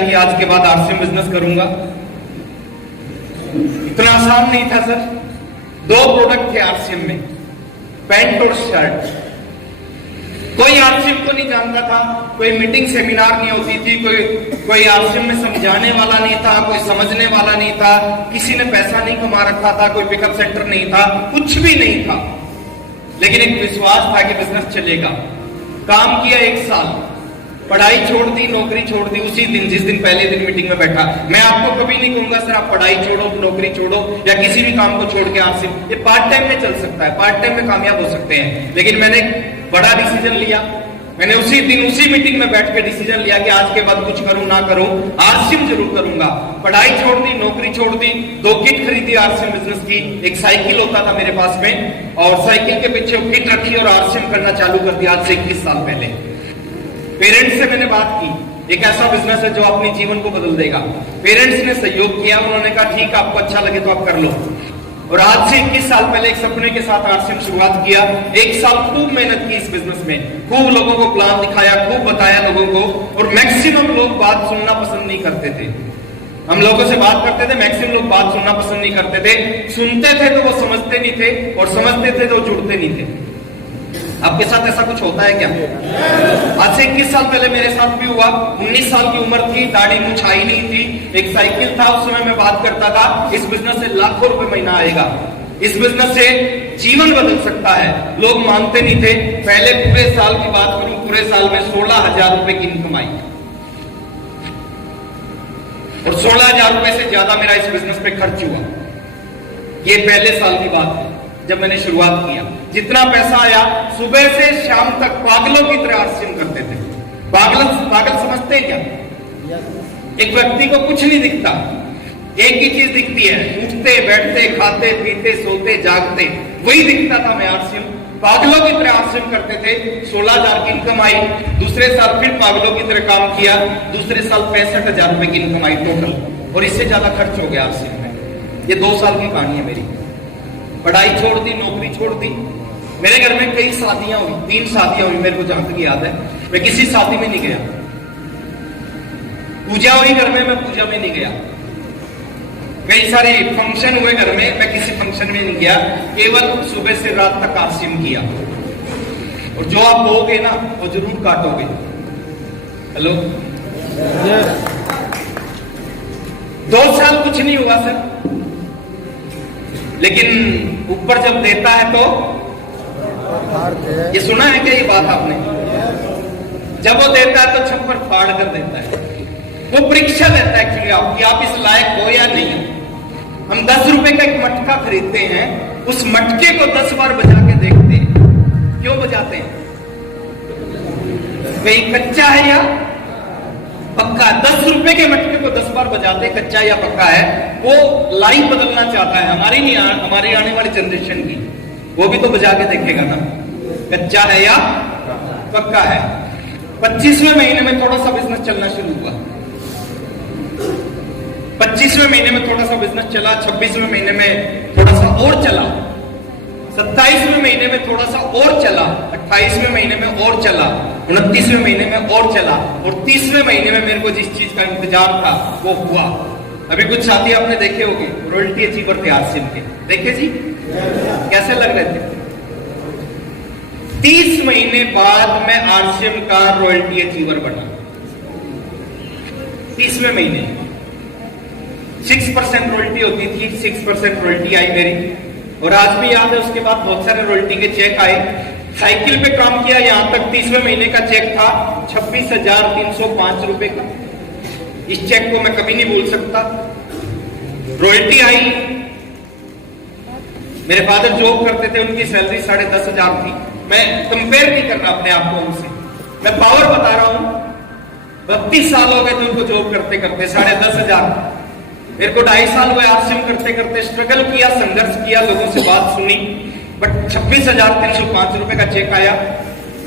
कि आज के बाद आरसीएम बिजनेस करूंगा। इतना आसान नहीं था सर। 2 प्रोडक्ट थे आरसीएम में, पैंट और शर्ट। कोई आरसीएम को नहीं जानता था, कोई मीटिंग सेमिनार नहीं होती थी, कोई आरसीएम में समझाने वाला नहीं था, कोई समझने वाला नहीं था, किसी ने पैसा नहीं कमा रखा था, कोई पिकअप सेंटर नहीं था, कुछ भी नहीं था। लेकिन एक विश्वास था कि बिजनेस चलेगा। काम किया 1 साल, पढ़ाई छोड़ दी, नौकरी छोड़ दी उसी दिन, जिस दिन पहले दिन मीटिंग में बैठा। मैं आपको कभी नहीं कहूंगा सर आप पढ़ाई छोड़ो, नौकरी छोड़ो या किसी भी काम को छोड़ के आरसीएम, ये पार्ट टाइम में चल सकता है, पार्ट टाइम में कामयाब हो सकते हैं। लेकिन मैंने बड़ा डिसीजन लिया। मैंने उसी दिन उसी मीटिंग में बैठ के डिसीजन लिया कि आज के बाद कुछ करूं ना करूं, आरसीएम जरूर करूंगा। पढ़ाई छोड़ दी, नौकरी छोड़ दी, 2 किट खरीदी आरसीएम बिजनेस की। एक साइकिल होता था मेरे पास में, और साइकिल के पीछे किट रखी और आरसीएम करना चालू कर दिया आज से 21 साल पहले। पेरेंट्स से मैंने बात की, एक ऐसा बिजनेस है जो अपने जीवन को बदल देगा। पेरेंट्स ने सहयोग किया, उन्होंने कहा ठीक है आपको अच्छा लगे तो आप कर लो। और आज से 21 साल पहले एक सपने के साथ आरसीएम शुरुआत किया। 1 साल खूब मेहनत की इस बिजनेस में, खूब लोगों को प्लान दिखाया, खूब बताया लोगों को। और मैक्सिमम लोग बात सुनना पसंद नहीं करते थे। हम लोगों से बात करते थे, मैक्सिमम लोग बात सुनना पसंद नहीं करते थे। सुनते थे तो वो समझते नहीं थे, और समझते थे तो जुड़ते नहीं थे। आपके साथ ऐसा कुछ होता है क्या? आज से 21 साल पहले मेरे साथ भी हुआ। 19 साल की उम्र थी, दाढ़ी मूंछ आई नहीं थी, एक साइकिल था, उस समय मैं बात करता था इस बिजनेस से लाखों रुपए महीना आएगा, इस बिजनेस से जीवन बदल सकता है। लोग मानते नहीं थे। पहले पूरे साल की बात करूं, पूरे साल में 16,000 रुपए की इनकम आई, और 16,000 रुपए से ज्यादा मेरा इस बिजनेस पे खर्च हुआ। ये पहले साल की बात है जब मैंने शुरुआत किया। जितना पैसा आया, सुबह से शाम तक पागलों की तरह आरसीएम करते थे। पागल समझते हैं क्या? एक व्यक्ति को कुछ नहीं दिखता, एक ही चीज दिखती है, उठते बैठते खाते पीते सोते जागते, वही दिखता था। मैं आरसीएम पागलों की तरह आरसीएम करते थे। 16,000 की इनकम आई। दूसरे साल फिर पागलों की तरह काम किया, दूसरे साल 65,000 रुपए की इनकम आई टोटल, और इससे ज्यादा खर्च हो गया आरसीएम में। ये 2 साल की कहानी है मेरी। पढ़ाई छोड़ दी, नौकरी छोड़ दी। मेरे घर में कई शादियां हुई, 3 शादियां हुई मेरे को जहां तक याद है। मैं किसी शादी में नहीं गया। पूजा हुई घर में, मैं पूजा में नहीं गया। कई सारे फंक्शन हुए घर में, मैं किसी फंक्शन में नहीं गया। केवल सुबह से रात तक आरसीएम किया। और जो आप बोगे ना वो जरूर काटोगे। हेलो, 2 साल कुछ नहीं हुआ सर, लेकिन ऊपर जब देता है तो ये सुना है क्या ये बात आपने? जब वो देता है तो छप्पर फाड़ कर देता है। वो परीक्षा लेता है कि आप इस लायक हो या नहीं। हम 10 रुपए का एक मटका खरीदते हैं, उस मटके को 10 बार बजा के देखते हैं। क्यों बजाते हैं? कहीं कच्चा है या पक्का? 10 रुपए के मटके को 10 बार बजाते, कच्चा या पक्का है। वो लाइफ बदलना चाहता है, हमारी आने वाली जनरेशन की। वो भी तो बजा के देखेगा ना, कच्चा है या पक्का है। 25वें महीने में थोड़ा सा बिजनेस चलना शुरू हुआ। 25वें महीने में थोड़ा सा बिजनेस चला, 26वें महीने में थोड़ा सा और चला, 27वें महीने में थोड़ा सा और चला, 28वें महीने में और चला, 29वें महीने में और चला, और 30वें महीने में मेरे को जिस चीज का इंतजार था वो हुआ। अभी कुछ साथी आपने देखे होंगे, रॉयल्टी अचीवर थे आरसीएम के, देखे जी कैसे लग रहे थे? 30 महीने बाद मैं आरसीएम का रॉयल्टी अचीवर बना। 30वें महीने 6% रॉयल्टी होती थी, 6% रॉयल्टी आई मेरी। और आज भी याद है, उसके बाद बहुत सारे रॉयल्टी के चेक आए। साइकिल पे काम किया, यहां तक 30वें महीने का चेक था 26,305 रुपए का। इस चेक को मैं कभी नहीं भूल सकता। रॉयल्टी आई। मेरे फादर जॉब करते थे, उनकी सैलरी 10,500 थी। मैं कंपेयर नहीं कर रहा अपने आप को उनसे, मैं पावर बता रहा हूं। 32 साल हो गए थे उनको जॉब करते करते, 10,500। मेरे को 2.5 साल हुए आरसीएम करते करते। स्ट्रगल किया, संघर्ष किया, लोगों से बात सुनी, बट 26,305 रुपए का चेक आया।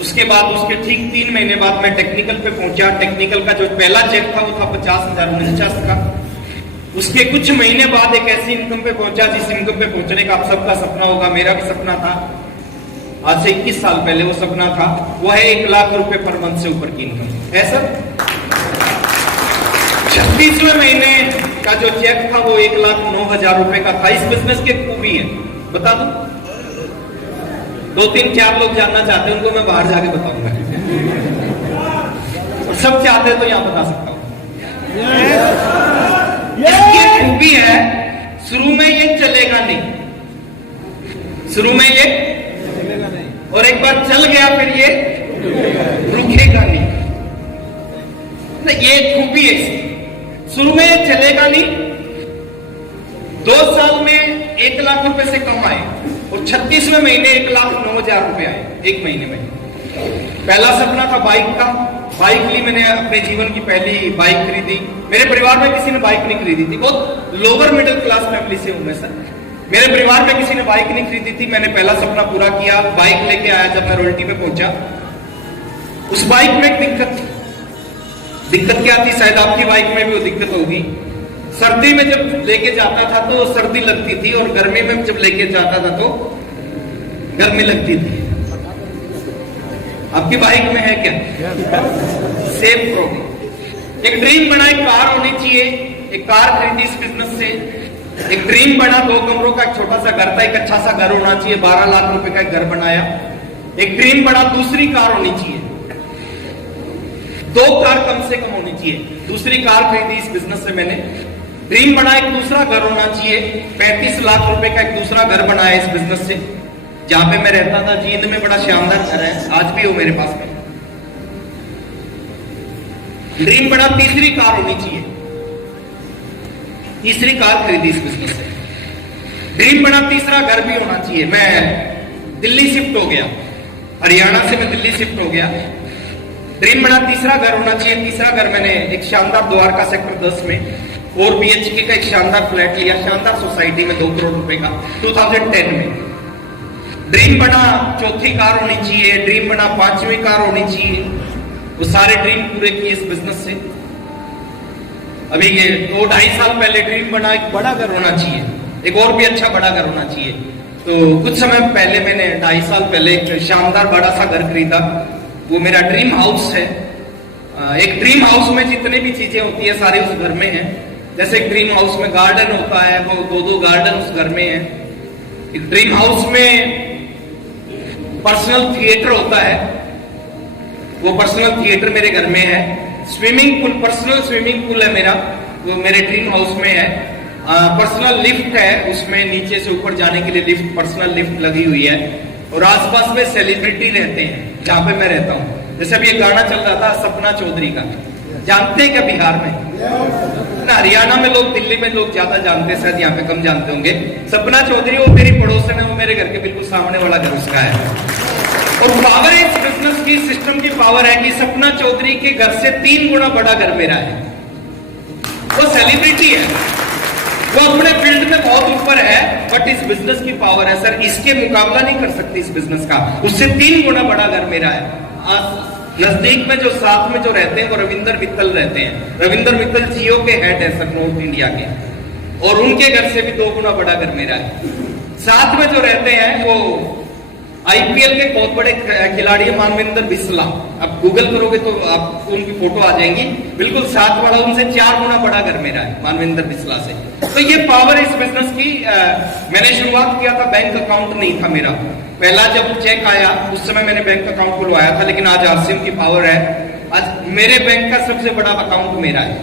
उसके बाद उसके ठीक 3 महीने बाद मैं टेक्निकल पे पहुंचा। टेक्निकल का जो पहला चेक था वो था 50,049 का। उसके कुछ महीने बाद एक ऐसी इनकम पे पहुंचा जिस इनकम पे पहुंचने का आप सबका सपना होगा, मेरा भी सपना था। आज से 21 साल पहले वो सपना था, वो है 1 लाख रुपए पर मंथ से ऊपर की इनकम है सर। 36वें महीने का जो चेक था वो 1,09,000 रुपए का था। इस बिजनेस की खूबी है, बता दूं? 2-3-4 लोग जानना चाहते हैं, उनको मैं बाहर जाके बताऊंगा। और सब चाहते हैं तो यहां बता सकता हूं। इसकी खूबी है, शुरू में ये चलेगा नहीं, शुरू में ये चलेगा नहीं, और एक बार चल गया फिर ये रुकेगा नहीं। ये खूबी है इसकी, शुरू में ये चलेगा नहीं, 2 साल में 1 लाख रुपए से कम आए और 36वें महीने 1,09,000 रुपए आए एक महीने में। पहला सपना था बाइक का, बाइक ली मैंने, अपने जीवन की पहली बाइक खरीदी। मेरे परिवार में किसी ने बाइक नहीं खरीदी थी, बहुत लोअर मिडिल क्लास फैमिली से हूं मैं सर। मेरे परिवार में किसी ने बाइक नहीं खरीदी थी। मैंने पहला सपना पूरा किया, बाइक लेके आया। जब मैं रॉयल्टी पे पहुंचा, उस बाइक में एक दिक्कत क्या थी, शायद आपकी बाइक में भी वो दिक्कत होगी। सर्दी में जब लेके जाता था तो सर्दी लगती थी, और गर्मी में जब लेके जाता था तो गर्मी लगती थी। आपकी बाइक में है क्या? Same problem. एक ड्रीम बना, एक कार होनी चाहिए, एक कार खरीदी इस बिजनेस से। एक ड्रीम बना, 2 कमरों का एक छोटा सा घर था, एक अच्छा सा घर होना चाहिए, 12 लाख रुपए का एक घर बनाया। एक ड्रीम बना, दूसरी कार होनी चाहिए, 2 कार कम से कम होनी चाहिए, दूसरी कार खरीदी इस बिजनेस से मैंने। ड्रीम बना, एक दूसरा घर होना चाहिए, 35 लाख रुपए का एक दूसरा घर बनाया इस बिजनेस से, जहां पे मैं रहता था। जींद में बड़ा शानदार घर है, आज भी हो मेरे पास में। ड्रीम बना, तीसरी कार होनी चाहिए, तीसरी कार खरीदी इस बिजनेस से। ड्रीम बना, तीसरा घर भी होना चाहिए। मैं दिल्ली शिफ्ट हो गया, हरियाणा से मैं दिल्ली शिफ्ट हो गया। ड्रीम बना, तीसरा घर होना चाहिए। तीसरा घर मैंने एक शानदार द्वारका सेक्टर 10 में 4 BHK का एक शानदार फ्लैट लिया, शानदार सोसाइटी में, 2 करोड़ रुपए का, 2010 में। ड्रीम बना, चौथी कार होनी चाहिए। ड्रीम बना, 5वीं कार होनी चाहिए। वो सारे ड्रीम पूरे किए इस बिजनेस से। अभी ये 2-2.5 साल पहले ड्रीम बना, एक बड़ा घर होना चाहिए, एक और भी अच्छा बड़ा घर होना चाहिए। तो कुछ समय पहले मैंने 2.5 साल पहले एक शानदार बड़ा सा घर खरीदा, वो मेरा ड्रीम हाउस है। एक ड्रीम हाउस में जितनी भी चीजें होती है सारी उस घर में है। जैसे एक ड्रीम हाउस में गार्डन होता है, वो 2-2 गार्डन उस घर में है। एक ड्रीम हाउस में पर्सनल थिएटर होता है, वो पर्सनल थिएटर मेरे घर में है। Swimming pool, personal swimming pool है मेरा, वो मेरे ड्रीम हाउस में है। पर्सनल लिफ्ट है, उसमें नीचे से ऊपर जाने के लिए लिफ्ट, पर्सनल लिफ्ट लगी हुई है। और आसपास में सेलिब्रिटी रहते हैं जहां पे मैं रहता हूँ। जैसे अभी एक गाना चल रहा था सपना चौधरी का, जानते हैं क्या बिहार में? ना हरियाणा में लोग, दिल्ली में लोग ज्यादा जानते हैं, शायद यहाँ पे कम जानते होंगे। सपना चौधरी वो मेरी पड़ोसन है, वो मेरे घर के बिल्कुल सामने वाला घर उसका है। और पावर है इस बिजनेस की, सिस्टम की पावर है कि सपना चौधरी के घर से 3 गुना बड़ा घर मेरा है। वो सेलिब्रिटी है, वो अपने फील्ड में बहुत ऊपर है, बट इस बिजनेस की पावर है सर, इसके मुकाबला नहीं कर सकती इस बिजनेस का। उससे 3 गुना बड़ा घर मेरा है। नजदीक में जो साथ में जो रहते हैं वो रविंदर मित्तल रहते हैं। रविंदर मित्तल जियो के हेड है सर, नॉर्थ इंडिया के, और उनके घर से भी 2 गुना बड़ा घर मेरा है। साथ में जो रहते हैं वो IPL के बहुत बड़े खिलाड़ी है, मानवेंद्र बिस्ला। आप गूगल करोगे तो आपको उनकी फोटो आ जाएंगी, बिल्कुल साथ वाला, उनसे 4 गुना बड़ा घर मेरा है मानवेंद्र बिस्ला से। तो ये पावर इस बिजनेस की। मैंने शुरुआत किया था, बैंक अकाउंट नहीं था मेरा, पहला जब चेक आया उस समय मैंने बैंक अकाउंट खुलवाया था, लेकिन आज RCM की पावर है, आज मेरे बैंक का सबसे बड़ा अकाउंट मेरा है।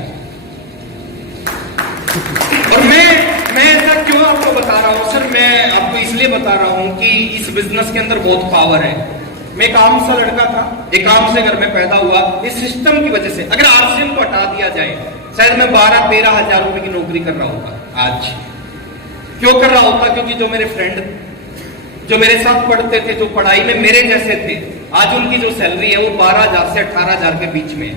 और मैं ऐसा क्यों आपको बता रहा हूं सर? मैं आपको इसलिए बता रहा हूं कि इस बिजनेस के अंदर बहुत पावर है। मैं एक आम सा लड़का था, एक आम से घर में पैदा हुआ, इस सिस्टम की वजह से। अगर RCM को हटा दिया जाए, शायद मैं 12-13 हजार रुपए की नौकरी कर रहा होता आज। क्यों कर रहा होता? क्योंकि जो मेरे फ्रेंड, जो मेरे साथ पढ़ते थे, जो पढ़ाई में मेरे जैसे थे, आज उनकी जो सैलरी है वो 12,000 से 18,000 के बीच में है।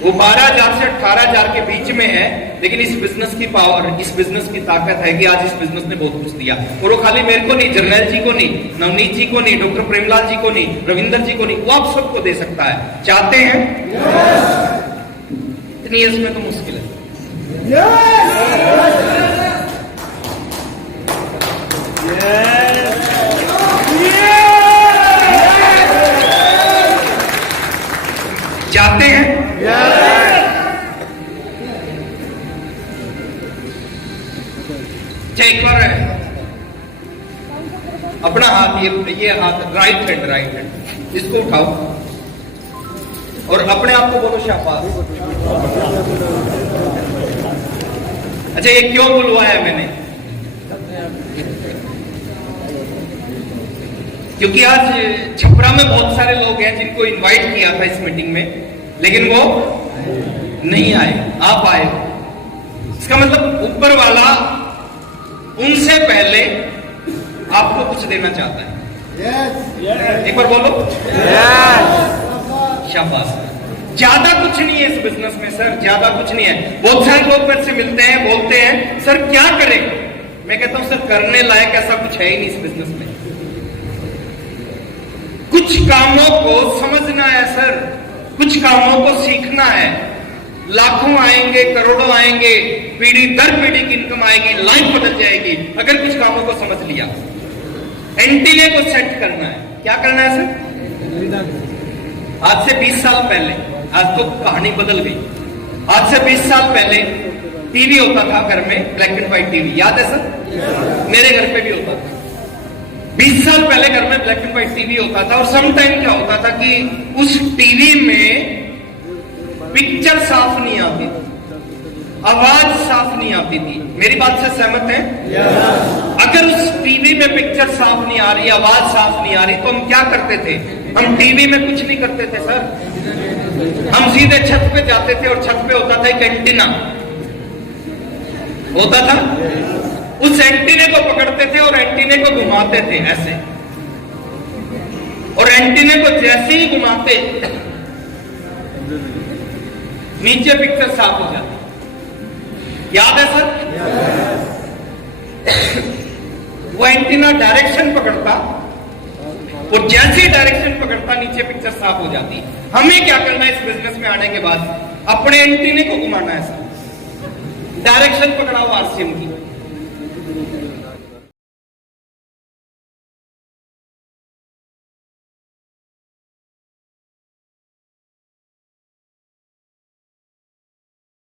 वो 12,000 से 18,000 के बीच में है, लेकिन इस बिजनेस की पावर, इस बिजनेस की ताकत है कि आज इस बिजनेस ने बहुत कुछ दिया। और वो खाली मेरे को नहीं, जर्नैल जी को नहीं, नवनीत जी को नहीं, डॉक्टर प्रेमलाल जी को नहीं, रविंदर जी को नहीं, वो आप सबको दे सकता है। चाहते हैं? इतनी एज में तो मुश्किल है। चाहते हैं? अपना हाथ, ये हाथ राइट हैंड इसको उठाओ और अपने आप को बोलो शाबाश। अच्छा, ये क्यों बुलवाया मैंने? क्योंकि आज छपरा में बहुत सारे लोग हैं जिनको इनवाइट किया था इस मीटिंग में, लेकिन वो नहीं आए, आप आए। इसका मतलब ऊपर वाला उनसे पहले आपको कुछ देना चाहता है। एक बार बोलो शाबाश। ज्यादा कुछ नहीं है इस बिजनेस में सर, ज्यादा कुछ नहीं है। बहुत सारे लोग मेरे से मिलते हैं, बोलते हैं सर क्या करें। मैं कहता हूं सर करने लायक ऐसा कुछ है ही नहीं इस बिजनेस में। कुछ कामों को समझना है सर, कुछ कामों को सीखना है। लाखों आएंगे, करोड़ों आएंगे, पीढ़ी दर पीढ़ी की इनकम आएगी, लाइफ बदल जाएगी अगर कुछ कामों को समझ लिया। एंटीने को सेट करना है। क्या करना है सर? आज से 20 साल पहले, आज तो कहानी बदल गई, आज से 20 साल पहले टीवी होता था घर में, ब्लैक एंड व्हाइट टीवी, याद है सर? मेरे घर पे भी होता था। 20 साल पहले घर में ब्लैक एंड व्हाइट टीवी होता था और सम टाइम क्या होता था कि उस टीवी में पिक्चर साफ नहीं आती, आवाज साफ नहीं आती थी। मेरी बात से सहमत हैं? अगर उस टीवी में पिक्चर साफ नहीं आ रही, आवाज साफ नहीं आ रही, तो हम क्या करते थे? हम टीवी में कुछ नहीं करते थे सर, हम सीधे छत पे जाते थे और छत पे होता था एक एंटीना होता था। उस एंटीने को पकड़ते थे और एंटीने को घुमाते थे ऐसे, और एंटीने को जैसे ही घुमाते नीचे पिक्चर साफ हो जाती। याद है सर? वो एंटीना डायरेक्शन पकड़ता और जैसे ही डायरेक्शन पकड़ता नीचे पिक्चर साफ हो जाती। हमें क्या करना है इस बिजनेस में आने के बाद? अपने एंटीने को घुमाना है सर, डायरेक्शन पकड़ाओ आरसीएम की।